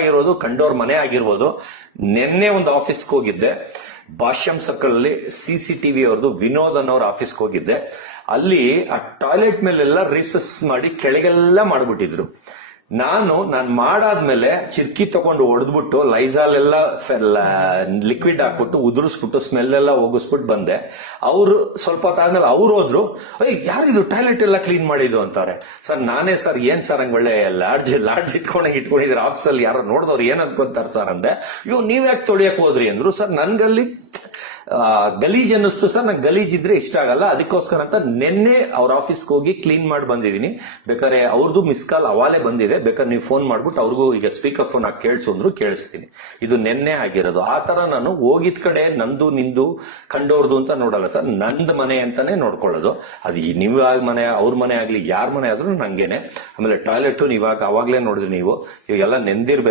ಆಗಿರೋದು ಕಂಡೋರ್ ಮನೆ ಆಗಿರ್ಬೋದು. ನಿನ್ನೆ ಒಂದು ಆಫೀಸ್ಗೆ ಹೋಗಿದ್ದೆ, ಭಾಷ್ಯಂ ಸರ್ಕಲ್ ಅಲ್ಲಿ CCTV ಅವ್ರದ್ದು ವಿನೋದ್ ಅನ್ನೋರ್ ಆಫೀಸ್ಗೆ ಹೋಗಿದ್ದೆ. ಅಲ್ಲಿ ಆ ಟಾಯ್ಲೆಟ್ ಮೇಲೆಲ್ಲ ರೀಸಸ್ ಮಾಡಿ ಕೆಳಗೆಲ್ಲ ಮಾಡ್ಬಿಟ್ಟಿದ್ರು. ನಾನು ಮಾಡಾದ್ಮೇಲೆ ಚಿರ್ಕಿ ತಗೊಂಡು ಹೊಡೆದ್ಬಿಟ್ಟು ಲೈಸಾಲ್ ಎಲ್ಲ ಲಿಕ್ವಿಡ್ ಹಾಕ್ಬಿಟ್ಟು ಉದುರಿಸ್ಬಿಟ್ಟು ಸ್ಮೆಲ್ ಎಲ್ಲ ಹೋಗಿಸ್ಬಿಟ್ಟು ಬಂದೆ. ಅವ್ರು ಸ್ವಲ್ಪ ಹೊತ್ತಾದ್ಮೇಲೆ ಅವ್ರು ಹೋದ್ರು, ಯಾರಿದು ಟಾಯ್ಲೆಟ್ ಎಲ್ಲ ಕ್ಲೀನ್ ಮಾಡಿದ್ದು ಅಂತಾರೆ. ಸರ್ ನಾನೇ ಸರ್. ಏನ್ ಸರ್ ಹಂಗ ಒಳ್ಳೆ ಲಾಡ್ಜ್ ಇಟ್ಕೊಂಡಿದ್ರೆ ಆಫೀಸಲ್ಲಿ ಯಾರೋ ನೋಡಿದವ್ರು ಏನ್ ಅನ್ಕೊಂತಾರೆ ಸರ್ ಅಂದೆ. ನೀವ್ ಯಾಕೆ ತೊಳಿಯಕ್ ಹೋದ್ರಿ ಅಂದ್ರು. ಸರ್ ನನ್ಗಲ್ಲಿ ಗಲೀಜ್ ಅನ್ನಿಸ್ತು ಸರ್. ನಂಗೆ ಗಲೀಜ್ ಇದ್ರೆ ಇಷ್ಟ ಆಗಲ್ಲ, ಅದಕ್ಕೋಸ್ಕರ ಅಂತ ನಿನ್ನೆ ಅವ್ರ ಆಫೀಸ್ಗೆ ಹೋಗಿ ಕ್ಲೀನ್ ಮಾಡಿ ಬಂದಿದ್ದೀನಿ. ಬೇಕಾದ್ರೆ ಅವ್ರದ್ದು ಮಿಸ್ ಕಾಲ್ ಅವಾಲೇ ಬಂದಿದೆ, ಬೇಕಾದ್ರೆ ನೀವು ಫೋನ್ ಮಾಡ್ಬಿಟ್ಟು ಅವ್ರಿಗೂ ಈಗ ಸ್ಪೀಕರ್ ಫೋನ್ ಹಾಕಿ ಕೇಳಿಸೋದ್ರು ಕೇಳಿಸ್ತೀನಿ. ಇದು ನಿನ್ನೆ ಆಗಿರೋದು. ಆ ತರ ನಾನು ಹೋಗಿದ್ ಕಡೆ ನಂದು ನಿಂದು ಕಂಡೋರ್ದು ಅಂತ ನೋಡಲ್ಲ ಸರ್, ನಂದ್ ಮನೆ ಅಂತಾನೆ ನೋಡ್ಕೊಳ್ಳೋದು. ಅದು ನೀವು ಮನೆ ಅವ್ರ ಮನೆ ಆಗ್ಲಿ ಯಾರ ಮನೆ ಆದ್ರೂ ನಂಗೇನೆ. ಆಮೇಲೆ ಟಾಯ್ಲೆಟ್ ನೀವಾಗ ಅವಾಗ್ಲೇ ನೋಡಿದ್ರಿ ನೀವು, ಇವಾಗೆಲ್ಲ ನೆಂದಿರ್ಬೇಕು.